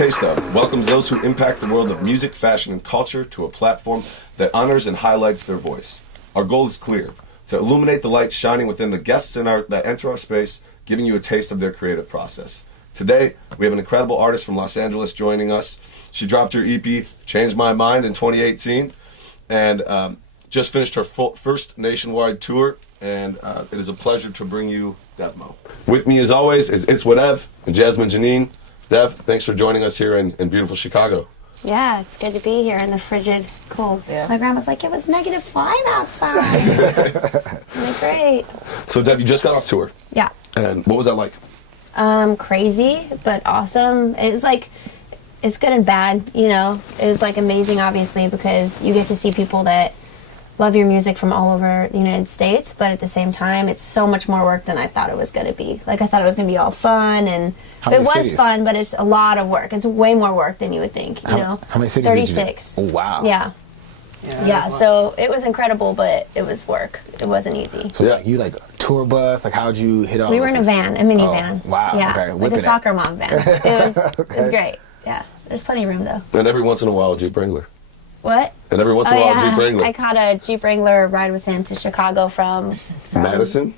Taste Of welcomes those who impact the world of music, fashion, and culture to a platform that honors and highlights their voice. Our goal is clear: to illuminate the light shining within the guests that enter our space, giving you a taste of their creative process. Today, we have an incredible artist from Los Angeles joining us. She dropped her EP, Changed My Mind, in 2018, and just finished her first nationwide tour, and it is a pleasure to bring you DEVMO. With me, as always, is It's Whatev and Jasmine Janine. Dev, thanks for joining us here in beautiful Chicago. Yeah, it's good to be here in the frigid cold. Yeah. My grandma's like, it was -5 outside. I'm like, great. So, Dev, you just got off tour. Yeah. And what was that like? Crazy, but awesome. It's like, it's good and bad, you know. It was like amazing, obviously, because you get to see people that love your music from all over the United States, but at the same time, it's so much more work than I thought it was going to be. Like, I thought it was going to be all fun, and it was cities? fun, but it's a lot of work. It's way more work than you would think, you know? How many cities 36. did you do? Oh, wow. Yeah. Yeah, so it was incredible, but it was work. It wasn't easy. So, like, you, like, tour bus? Like, how'd you hit all We were in a van, a minivan. Oh, wow. Yeah, Okay. like a soccer mom van. It was great. Yeah, there's plenty of room, though. And every once in a while, a Jeep Wrangler. What? And every once in a while, yeah. Jeep Wrangler. I caught a Jeep Wrangler ride with him to Chicago from Madison?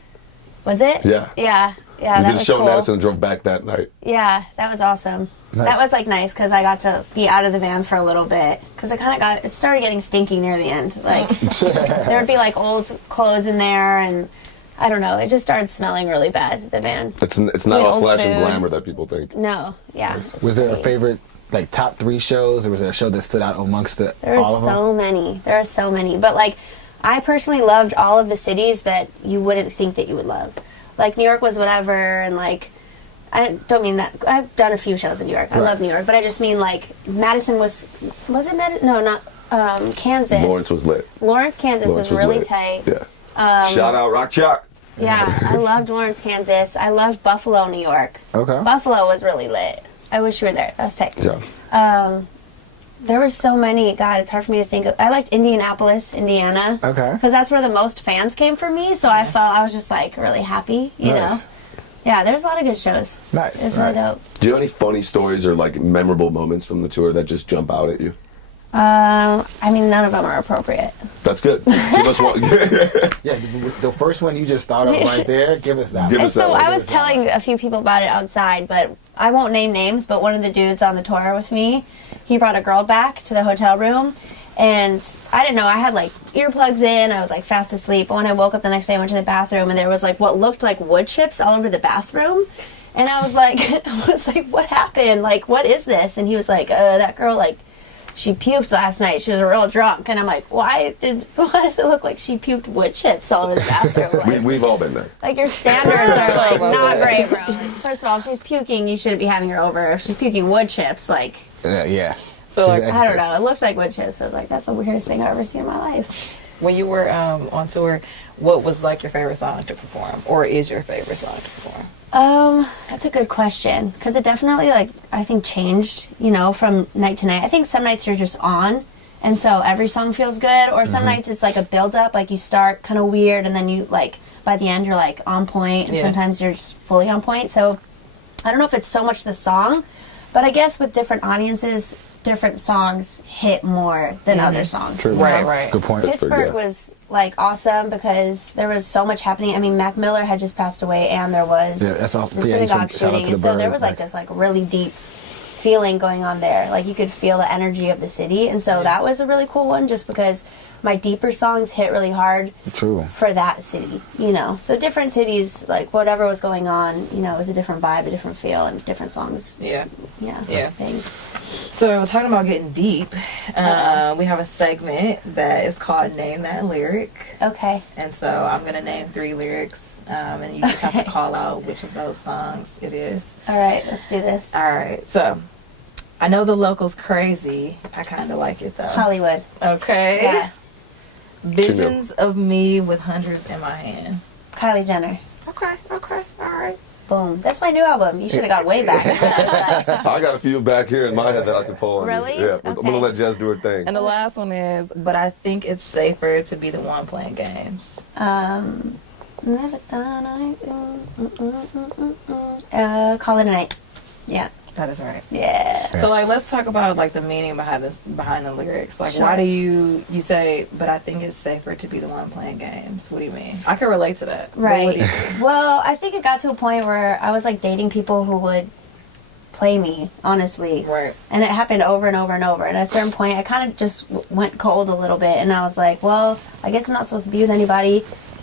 Was it? Yeah. Yeah. Yeah, We that did a was show cool. in Madison and drove back that night. Yeah, that was awesome. Nice. That was like nice because I got to be out of the van for a little bit because it started getting stinky near the end. Like there would be like old clothes in there, and I don't know. It just started smelling really bad. The van. It's not all old flash and food. glamour that people think. No. Yeah. Was there a favorite, like, top 3 shows, or was there a show that stood out amongst There all are of them? so many. There are so many. But like, I personally loved all of the cities that you wouldn't think that you would love. Like New York was whatever, and like, I don't mean that. I've done a few shows in New York. I love New York, but I just mean like Madison was it Madison? No, not Kansas. Lawrence was lit. Lawrence, Kansas Lawrence was really lit. tight. Yeah. Shout out Rock Chalk. Yeah, I loved Lawrence, Kansas. I loved Buffalo, New York. Okay. Buffalo was really lit. I wish you were there. That was tight. Yeah. There were so many. God, it's hard for me to think of. I liked Indianapolis, Indiana. Okay. Because that's where the most fans came for me, so I was just like really happy, you know? Yeah, there's a lot of good shows. Nice. It was really dope. Do you have any funny stories or like memorable moments from the tour that just jump out at you? I mean, none of them are appropriate. That's good. Give us one. Yeah, the first one you just thought of right there, give us that Give one. us that So one. I was telling a few people about it outside, but I won't name names, but one of the dudes on the tour with me, he brought a girl back to the hotel room, and I didn't know, I had like earplugs in, I was like fast asleep, but when I woke up the next day I went to the bathroom and there was like what looked like wood chips all over the bathroom, and I was like, what happened? Like, what is this? And he was like, that girl, like, she puked last night. She was real drunk. And I'm like, why does it look like she puked wood chips all over the bathroom? Like, We've all been there. like, your standards are, like, not great, bro. First of all, if she's puking, you shouldn't be having her over. If she's puking wood chips, like... Yeah. So, like, I don't know. It looked like wood chips. I was like, that's the weirdest thing I've ever seen in my life. When you were on tour, what was, like, your favorite song to perform? Or is your favorite song to perform? That's a good question. Because it definitely, like, I think changed, you know, from night to night. I think some nights you're just on, and so every song feels good. Or some nights it's like a build-up. Like, you start kind of weird, and then you, like, by the end you're, like, on point. And sometimes you're just fully on point. So I don't know if it's so much the song, but I guess with different audiences, different songs hit more than other songs. True. You know? Right. Good point. Pittsburgh was like awesome because there was so much happening. I mean, Mac Miller had just passed away, and there was that's all. the Yeah, synagogue shout out shooting, to and the so there bird. was like this like really deep feeling going on there. Like you could feel the energy of the city, and so that was a really cool one, just because my deeper songs hit really hard. True. For that city, you know. So different cities, like whatever was going on, you know, it was a different vibe, a different feel, and different songs. Yeah. Yeah. Things. So, talking about getting deep, we have a segment that is called Name That Lyric. Okay. And so, I'm going to name 3 lyrics, and you just have to call out which of those songs it is. All right, let's do this. All right. So, I know the locals crazy. I kind of like it, though. Hollywood. Okay. Yeah. Visions of me with hundreds in my hand. Kylie Jenner. Okay. All right. Boom. That's my new album. You should have gone way back. I got a few back here in my head that I can pull on. Really? Yeah, I'm Okay. gonna let Jess do her thing. And the last one is, but I think it's safer to be the one playing games. Never thought Call It a Night. Yeah. That is right. Yeah. So like, let's talk about like the meaning behind the lyrics. Like, Sure. why do you say, but I think it's safer to be the one playing games? What do you mean? I can relate to that. But Right. what do you Well, I think it got to a point where I was like dating people who would play me, honestly. Right. And it happened over and over and over. And at a certain point, I kind of just went cold a little bit. And I was like, well, I guess I'm not supposed to be with anybody,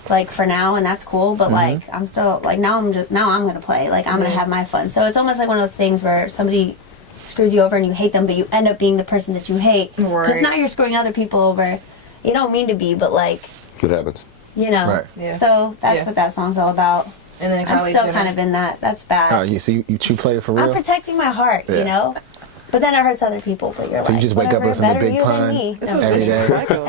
like, for now. And that's cool. But, like, I'm still, like, now I'm going to play. Like, I'm going to have my fun. So it's almost like one of those things where somebody screws you over and you hate them, but you end up being the person that you hate. Because Right. now you're screwing other people over. You don't mean to be, but, like, It happens. you know. Right. Yeah. So that's Yeah. what that song's all about. And then I'm Kylie still Jenner. kind of in that. That's bad. Oh, you see, you true player for I'm real? protecting my heart, Yeah. you know? But then it hurts other people. But you're So you like, just wake up whatever, listening to better Big you than Pun me. It's No, a every vicious day. cycle.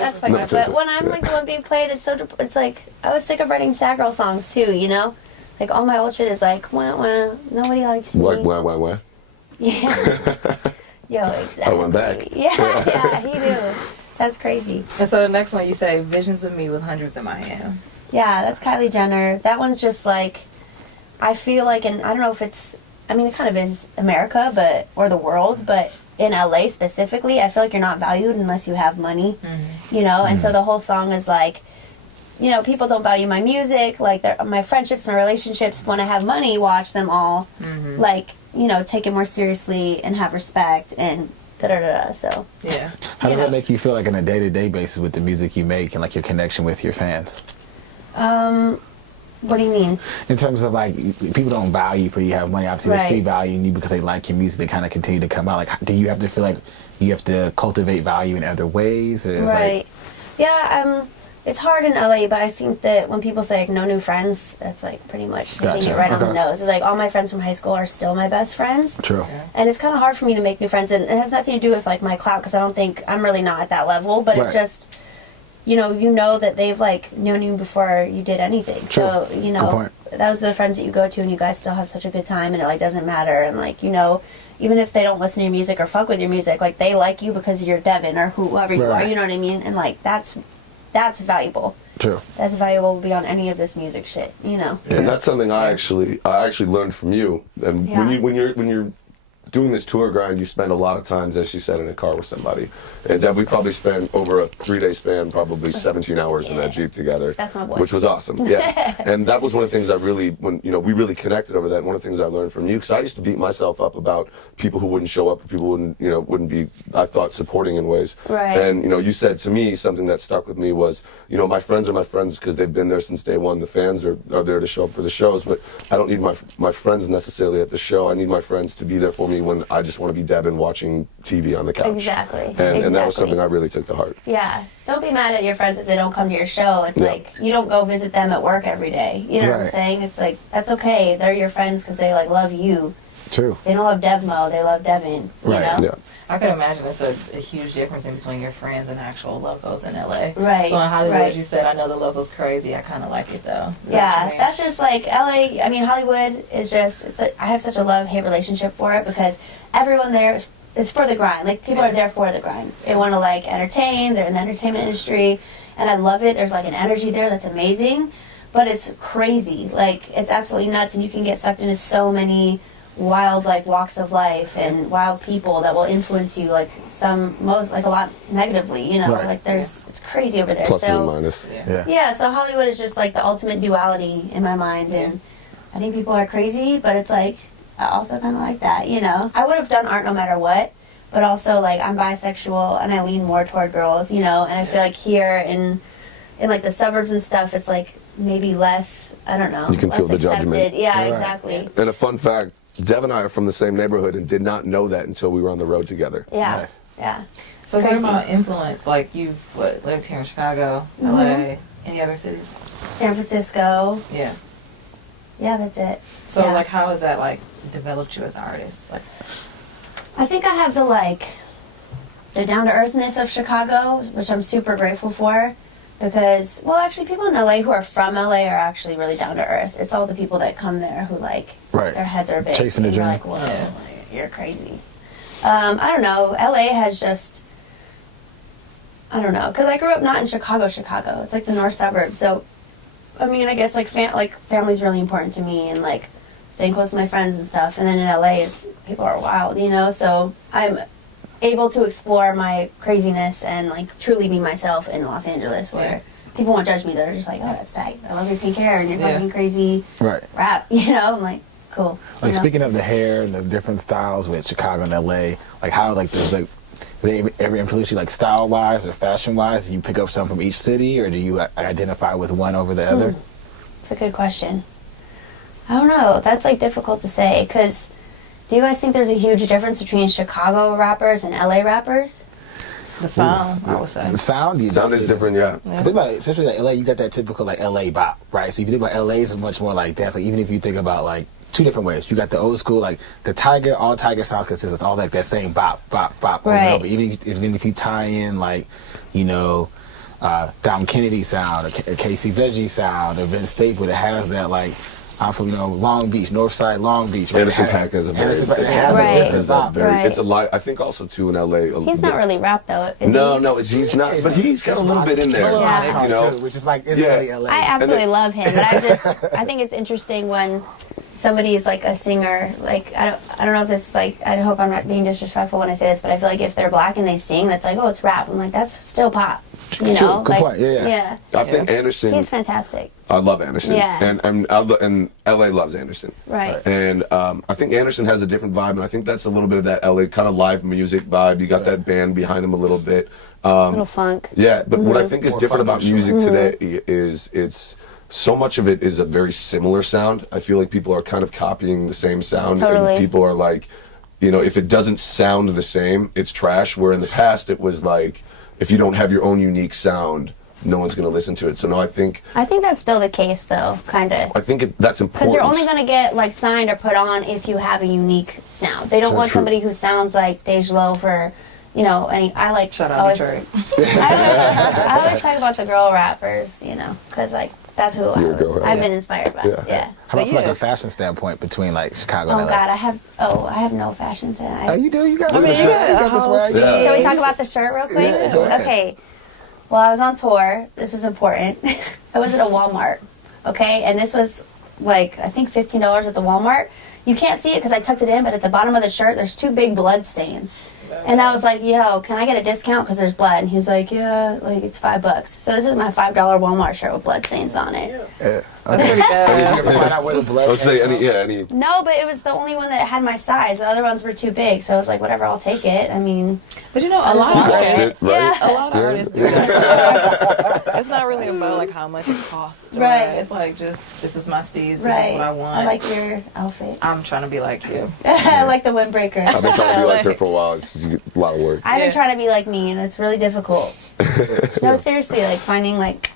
that's fine. But when I'm like the one being played, it's like I was sick of writing sad girl songs too, you know? Like all my old shit is like, wah, wah, nobody likes me. Like, why? Yeah. Yo, exactly. I went back. Yeah, he knew. That's crazy. And so the next one you say, visions of me with hundreds in my hand. Yeah, that's Kylie Jenner. That one's just like, I feel like, and I don't know if it's, I mean, it kind of is America, but, or the world, but in LA specifically, I feel like you're not valued unless you have money, you know? And so the whole song is like, you know, people don't value my music, like my friendships, my relationships. When I have money, watch them all, like, you know, take it more seriously and have respect and da-da-da-da, so. Yeah. How does that make you feel like on a day-to-day basis with the music you make and like your connection with your fans? What do you mean? In terms of like, people don't value you for you have money. Obviously, Right. they see value in you because they like your music. They kind of continue to come out. Like, do you have to feel like you have to cultivate value in other ways? Or it's Right. Yeah, it's hard in LA, but I think that when people say like, no new friends, that's like pretty much hitting Gotcha. it right on the Okay. nose. It's like all my friends from high school are still my best friends. True. And it's kind of hard for me to make new friends, and it has nothing to do with like my clout, because I don't think I'm really not at that level, but Right. it's just, you know that they've like known you before you did anything. True. So, you Good know, point. those are the friends that you go to and you guys still have such a good time, and it like doesn't matter. And like, you know, even if they don't listen to your music or fuck with your music, like they like you because you're Devin or whoever you Right. are, you know what I mean? And like that's valuable. True. That's valuable beyond any of this music shit, you know. And that's something I actually learned from you. And Yeah. when you're doing this tour grind, you spend a lot of times, as she said, in a car with somebody. And Dev, we probably spent over a 3-day span, probably 17 hours in that Jeep together. That's my boy. Which was awesome. Yeah. And that was one of the things I really, when we really connected over that. And one of the things I learned from you, because I used to beat myself up about people who wouldn't show up, or people wouldn't be, I thought, supporting in ways. Right. And you said to me something that stuck with me was, my friends are my friends because they've been there since day one. The fans are there to show up for the shows, but I don't need my friends necessarily at the show. I need my friends to be there for me when I just want to be Devin watching TV on the couch. Exactly. And that was something I really took to heart. Yeah. Don't be mad at your friends if they don't come to your show. It's Yeah. like, you don't go visit them at work every day. You know what I'm Right. saying? It's like, that's okay. They're your friends because they like love you. True. They don't love DEVMO. They love Devin. You Right. know? Yeah. I could imagine it's a huge difference in between your friends and actual locals in LA. Right, So in Hollywood, right. you said, I know the locals crazy. I kind of like it though. Is that what Yeah, you mean? that's just like LA. I mean, Hollywood is just, I have such a love-hate relationship for it because everyone there is for the grind. Like, people are there for the grind. They want to, like, entertain. They're in the entertainment industry. And I love it. There's, like, an energy there that's amazing. But it's crazy. Like, it's absolutely nuts. And you can get sucked into so many wild, like, walks of life and wild people that will influence you, like, a lot negatively, you know? Right. Like, it's crazy over there. Plus so, and minus. Yeah. yeah, so Hollywood is just like the ultimate duality in my mind, and I think people are crazy, but it's like I also kind of like that, you know. I would have done art no matter what, but also like I'm bisexual and I lean more toward girls, you know. And I feel like here in like the suburbs and stuff, it's like maybe less. I don't know. You can less feel the accepted. judgment. Yeah, Right. exactly. And a fun fact, Dev and I are from the same neighborhood and did not know that until we were on the road together. Yeah, Right. yeah. So Crazy. talking about influence, like you've lived here in Chicago, LA, any other cities? San Francisco. Yeah. Yeah, that's it. So Yeah. like, how has that like developed you as an artist? Like, I think I have the down to earthness of Chicago, which I'm super grateful for. Because, well, actually, people in LA who are from LA are actually really down to earth. It's all the people that come there who, like, Right. their heads are big. Chasing the and you're dream. like, whoa, you're crazy. I don't know. LA has just, I don't know. Because I grew up not in Chicago. It's like the north suburbs. So, I mean, I guess, like, family's really important to me. And, like, staying close to my friends and stuff. And then in LA, people are wild, you know. So I'm able to explore my craziness and like truly be myself in Los Angeles, where people won't judge me. They're just like, oh, that's tight. I love your pink hair and your fucking crazy rap, you know. I'm like, cool. Like speaking of the hair and the different styles with Chicago and LA, like how like does like they ever influence you like style wise or fashion wise? Do you pick up some from each city, or do you identify with one over the other? It's a good question. I don't know. That's like difficult to say, because do you guys think there's a huge difference between Chicago rappers and LA rappers? The sound, I would say. The sound is different, yeah. Think about it, especially like LA, you got that typical like LA bop, right? So if you think about LA, it's much more like that. So even if you think about like two different ways, you got the old school like the Tiger, all Tiger sounds consistent, all like that same bop, bop, bop. Right. But even if you tie in like, you know, Dom Kennedy sound, or Casey Veggie sound, or Vince Staples, it has that like. I'm from, you know, Long Beach, North Side Long Beach. Right? Anderson .Paak is a very it's a lot. I think also too in LA. He's not really rap though. No, he's not. But he's got a little bit in there. Yeah. You know, which is like really LA. I absolutely love him, but I think it's interesting when somebody's like a singer. Like I don't know if this is like, I hope I'm not being disrespectful when I say this, but I feel like if they're black and they sing, that's like, oh, it's rap. I'm like, that's still pop. You know, True. Good like, point. Yeah. I think Anderson. He's fantastic. I love Anderson. Yeah. And LA loves Anderson. Right. And I think Anderson has a different vibe, and I think that's a little bit of that LA kind of live music vibe. You got that band behind him a little bit. Little funk. Yeah, but what I think is More different funk about for sure. music today is it's so much of it is a very similar sound. I feel like people are kind of copying the same sound. Totally. And people are like, you know, if it doesn't sound the same, it's trash. Where in the past it was like, if you don't have your own unique sound, no one's going to listen to it. So no, I think that's still the case though, kind of. I think that's important. Because you're only going to get like signed or put on if you have a unique sound. They don't want somebody who sounds like Dej Loaf for, you know, I like. Shout out Detroit. I always talk about the girl rappers, you know, because like that's who I've been inspired by. Yeah. How about from like a fashion standpoint between like Chicago Oh and LA? God, I have no fashion sense. Oh, you do? You got I mean, this. you got You got this right. Yeah. Shall we talk about the shirt real quick? Yeah, go ahead. Okay. Well, I was on tour. This is important. I was at a Walmart. Okay, and this was like I think $15 at the Walmart. You can't see it because I tucked it in, but at the bottom of the shirt, there's 2 big blood stains. And I was like, yo, can I get a discount because there's blood? And he was like, yeah, like it's $5. So this is my $5 Walmart shirt with blood stains on it. Okay. That's pretty Did you good. ever find out where the blood Let's say came from? any. No, but it was the only one that had my size. The other ones were too big. So I was like, whatever, I'll take it. I mean, But you know, a lot just of watched artists, it, right? a lot of artists do that. It's not really about like how much it costs. Right. It's like just this is my steez. This right. is what I want. I like your outfit. I'm trying to be like you. I like the windbreaker. I've been trying to be like her for a while. It's a lot of work. I've been Yeah. trying to be like me, and it's really difficult. No, seriously, like finding like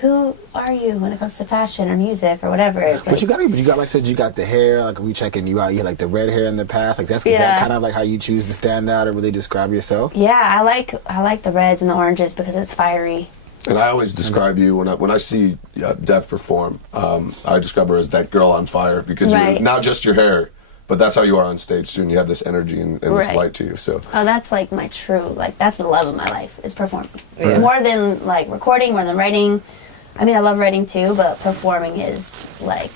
who are you when it comes to fashion or music or whatever. It's But like, you got like I said, you got the hair. Like we checking you out, you had like the red hair in the past. Like that's Yeah. kind of like how you choose to stand out or really describe yourself. yeah, I like the reds and the oranges because it's fiery. And I always describe you when I see Dev perform. I describe her as that girl on fire because Right. you're not just your hair, but that's how you are on stage too. And you have this energy and this Right. light to you. So Oh, that's like my true, like that's the love of my life is performing. Yeah. More than like recording, more than writing. I mean, I love writing too, but performing is like,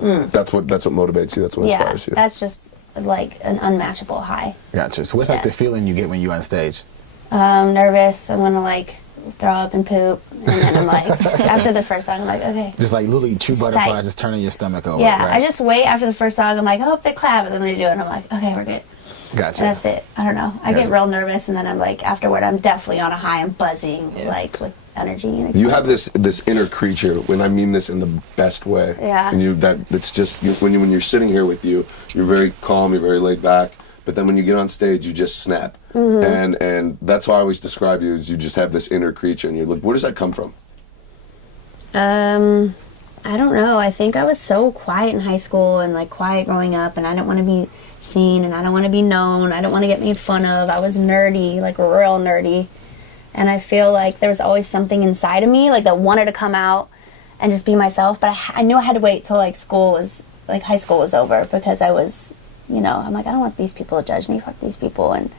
that's what motivates you. That's what yeah, inspires you. that's just like an unmatchable high. Gotcha. So what's like Yeah. the feeling you get when you're on stage? Nervous. I'm gonna like throw up and poop, and then I'm like, after the first song, I'm like, okay. Just like literally true It's butterfly, tight. just turning your stomach over. Yeah, right? I just wait after the first song. I'm like, I hope they clap, and then they do it. And I'm like, okay, we're good. Gotcha. And that's it. I don't know. I get Gotcha. real nervous, and then I'm like, afterward, I'm definitely on a high. I'm buzzing, Yeah. like with energy and You excitement. have this inner creature, when I mean this in the best way. Yeah. And it's just when you're sitting here with you, you're very calm, you're very laid back. But then when you get on stage, you just snap. Mm-hmm. And that's why I always describe you as you just have this inner creature, and you're like, where does that come from? I don't know. I think I was so quiet in high school and like quiet growing up, and I didn't want to be seen, and I don't want to be known. I don't want to get made fun of. I was nerdy, like real nerdy. And I feel like there was always something inside of me, like that wanted to come out and just be myself. But I knew I had to wait till like high school was over, because I was, you know, I'm like, I don't want these people to judge me. Fuck these people. And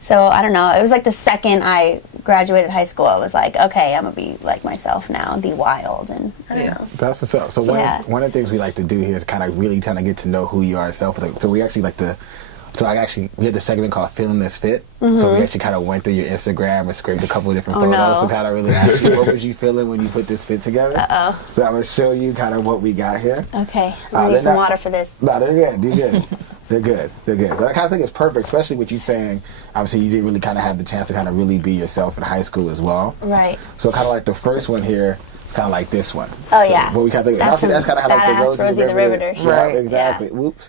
So I don't know. It was like the second I graduated high school, I was like, okay, I'm gonna be like myself now, and be wild, and I don't know. That's what's up. So one of the things we like to do here is kind of really trying to get to know who you are yourself. So we actually we had the segment called Feeling This Fit. So we actually kind of went through your Instagram and scraped a couple of different photos to kind of really ask you what was you feeling when you put this fit together. So I'm gonna show you kind of what we got here. Okay, I need some water for this. No, they're good. They're good. They're good. They're good. So I kind of think it's perfect, especially with you saying, obviously, you didn't really kind of have the chance to kind of really be yourself in high school as well. Right. So kind of like the first one here, it's kind of like this one. Oh, so yeah. What we kind of think, that's kind of how like the Rosie the Riveter. Right. Exactly. Yeah. Whoops.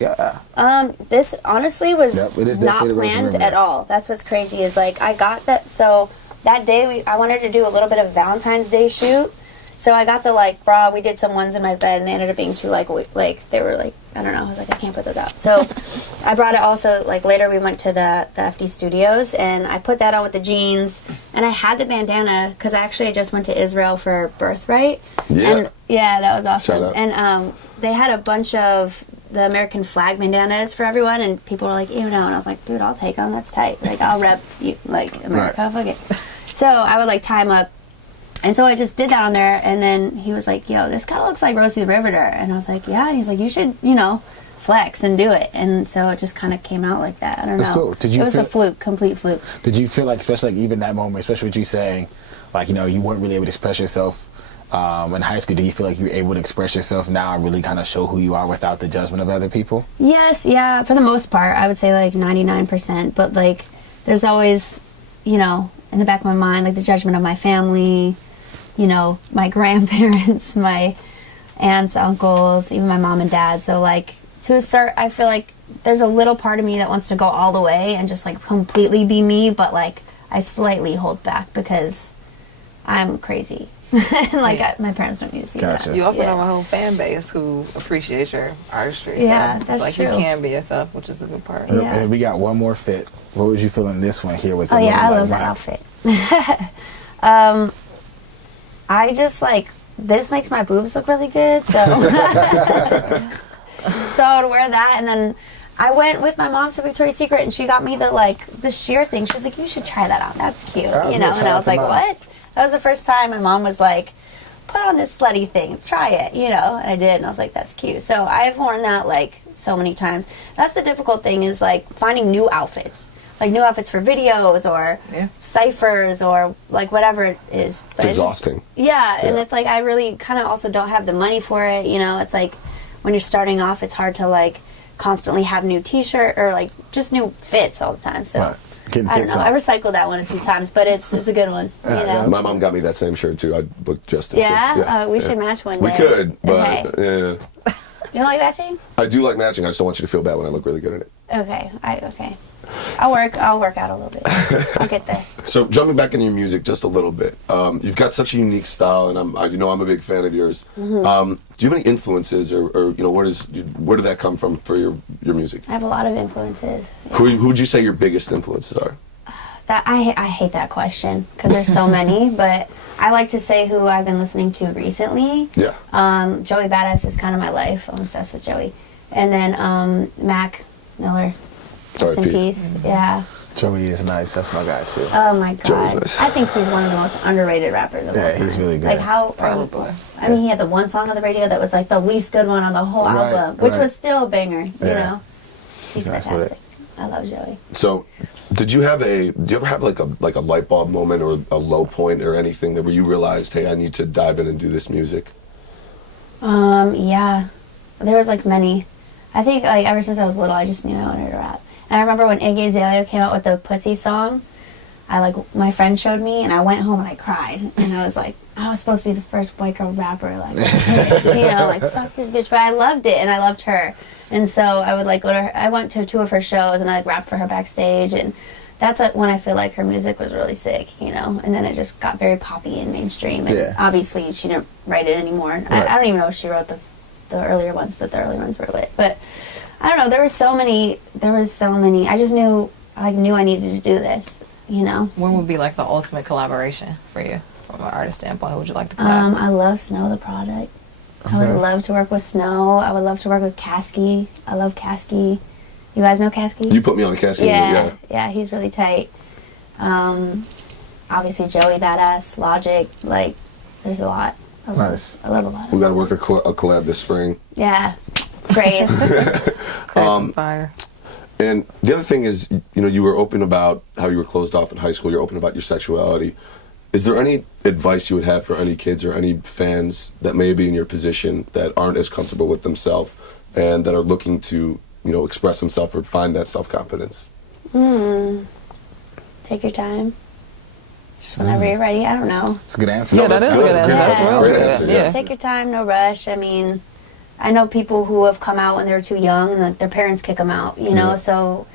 Yeah. This honestly was not planned at all. That's what's crazy is like I got that. So that day I wanted to do a little bit of Valentine's Day shoot. So I got the like bra. We did some ones in my bed, and they ended up being too like they were like I don't know. I was like I can't put those out. So I brought it also like later. We went to the FD Studios, and I put that on with the jeans, and I had the bandana because I just went to Israel for Birthright. Yeah. And yeah, that was awesome. Shout out. And they had a bunch of the American flag bandanas for everyone, and people were like, "Ew, no!" And I was like, "Dude, I'll take them. That's tight. Like I'll rep you like America. Fuck it." So I would like tie them up. And so I just did that on there, and then he was like, yo, this kind of looks like Rosie the Riveter. And I was like, yeah. And he's like, you should, flex and do it. And so it just kind of came out like that. I don't know. Cool. It was a fluke, complete fluke. Did you feel like, especially like even that moment, especially with you saying, like, you weren't really able to express yourself in high school, do you feel like you're able to express yourself now and really kind of show who you are without the judgment of other people? Yes, yeah. For the most part, I would say like 99%. But like there's always, in the back of my mind, like the judgment of my family, my grandparents, my aunts, uncles, even my mom and dad. So, like, to a start, I feel like there's a little part of me that wants to go all the way and just, like, completely be me, but, like, I slightly hold back because I'm crazy. And, like, my parents don't need to see that. You also have a whole fan base who appreciates your artistry. Yeah, so that's like true. You can be yourself, which is a good part. Yeah. And we got one more fit. What would you feel in this one here with the I love that outfit. I just this makes my boobs look really good, so so I would wear that, and then I went with my mom to Victoria's Secret, and she got me the sheer thing. She was like, "You should try that on. That's cute," And I was like, "What?" That was the first time my mom was like, "Put on this slutty thing, try it," and I did, and I was like, "That's cute." So I've worn that so many times. That's the difficult thing is finding new outfits. Like new outfits for videos or ciphers or whatever it is. But it's exhausting. And it's I really kind of also don't have the money for it. It's when you're starting off, it's hard to constantly have new t-shirt or just new fits all the time. So I don't know. I recycled that one a few times, but it's a good one. My mom got me that same shirt too. I look just as good. We should match one day. We could, but You don't like matching? I do like matching. I just don't want you to feel bad when I look really good in it. Okay. I'll work out a little bit. I'll get there. So jumping back into your music just a little bit, you've got such a unique style, and I'm a big fan of yours. Mm-hmm. Do you have any influences, or where did that come from for your music? I have a lot of influences. Yeah. Who would you say your biggest influences are? That I hate that question because there's so many, but I like to say who I've been listening to recently. Yeah. Joey Badass is kind of my life. I'm obsessed with Joey, and then Mac Miller. Rest in peace. Mm-hmm. Yeah. Joey is nice. That's my guy too. Oh my god. Joey's nice. I think he's one of the most underrated rappers of all time. He's really good. I mean, he had the one song on the radio that was the least good one on the whole album, which was still a banger. You know, he's fantastic. I love Joey. So, do you ever have a light bulb moment or a low point or anything where you realized, hey, I need to dive in and do this music? Yeah, there was many. I think ever since I was little, I just knew I wanted to rap. And I remember when Iggy Azalea came out with the Pussy song, my friend showed me, and I went home and I cried. And I was like, I was supposed to be the first white girl rapper, fuck this bitch. But I loved it, and I loved her. And so I would go to her. I went to 2 of her shows, and I rapped for her backstage. And that's when I feel her music was really sick, And then it just got very poppy and mainstream. And obviously, she didn't write it anymore. Right. I don't even know if she wrote the earlier ones, but the early ones were lit. But I don't know. There was so many. I just knew I needed to do this. When would be the ultimate collaboration for you from an artist standpoint? Who would you like to collab? I love Snow the Product. I would love to work with Snow. I would love to work with Caskey. I love Caskey. You guys know Kasky? You put me on a casting. Yeah, he's really tight. Obviously Joey Badass, Logic, like there's a lot. Nice. I love a lot. We got to work a collab this spring. Yeah, praise. Create some fire. And the other thing is, you know, you were open about how you were closed off in high school. You're open about your sexuality. Is there any advice you would have for any kids or any fans that may be in your position that aren't as comfortable with themselves and that are looking to, you know, express themselves or find that self-confidence? Take your time. Just whenever you're ready. I don't know. It's a good answer. Yeah, that is a good answer. Yeah. That's real Great good. answer, yeah. Take your time, no rush. I mean, I know people who have come out when they were too young and that their parents kick them out, you know? So,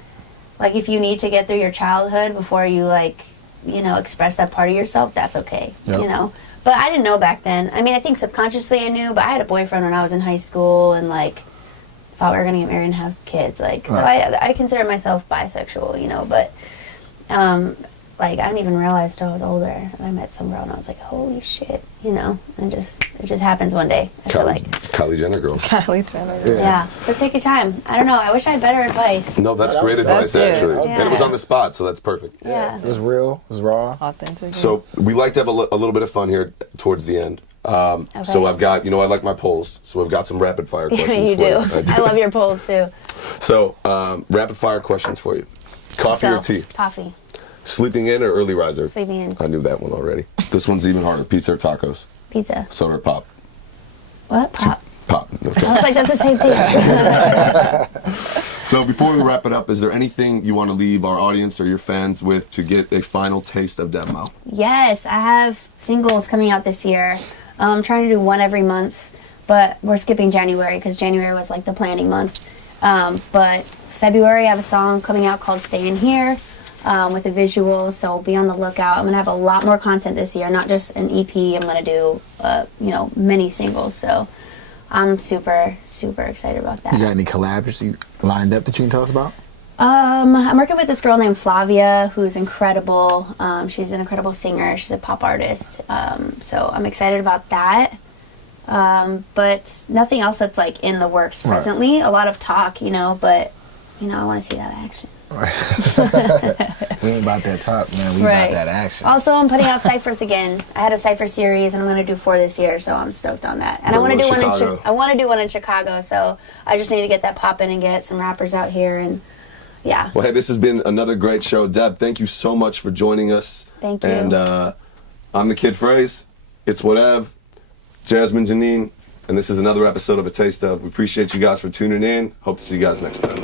like, if you need to get through your childhood before you, like, you know, express that part of yourself, that's okay, you know? But I didn't know back then. I mean, I think subconsciously I knew, but I had a boyfriend when I was in high school and, like, thought we were going to get married and have kids. Like, so I consider myself bisexual, you know? But, like, I didn't even realize till I was older. And I met some girl and I was like, holy shit, you know? And it just happens one day, I feel like. Kylie Jenner girls. Kylie Jenner. Yeah, so take your time. I don't know. I wish I had better advice. No, that's great advice, good. actually. Yeah. And it was on the spot, so that's perfect. Yeah. It was real. It was raw. Authentic. So we like to have a little bit of fun here towards the end. So I've got, you know, I like my polls, so I've got some rapid fire questions You for do. you. I love your polls too. So, rapid fire questions for you. Coffee or Let's go. tea? Coffee. Sleeping in or early riser? Sleeping in. I knew that one already. This one's even harder. Pizza or tacos? Pizza. Soda or pop? What? Pop. Pop. Okay. I was like, that's the same thing. So before we wrap it up, is there anything you want to leave our audience or your fans with to get a final taste of DEVMO? Yes, I have singles coming out this year. I'm trying to do one every month, but we're skipping January because January was like the planning month. But February, I have a song coming out called Stay In Here with a visual, so be on the lookout. I'm going to have a lot more content this year, not just an EP. I'm going to do, you know, many singles, so I'm super, super excited about that. You got any collabs you lined up that you can tell us about? I'm working with this girl named Flavia, who's incredible. She's an incredible singer. She's a pop artist. So I'm excited about that. But nothing else that's like in the works presently. A lot of talk, you know, but you know, I want to see that action. We ain't about that talk, man. We about that action. Also, I'm putting out ciphers again. I had a cipher series, and I'm going to do 4 this year, so I'm stoked on that. And I want to do one in Chicago, so I just need to get that popping and get some rappers out here, and yeah. Well, hey, this has been another great show. Deb, thank you so much for joining us. Thank you. And I'm the Kid Phrase. It's whatever. Jasmine Janine. And this is another episode of A Taste Of. We appreciate you guys for tuning in. Hope to see you guys next time.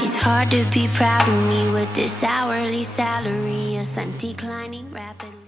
It's hard to be proud of me with this hourly salary. Yes, I'm declining rapidly.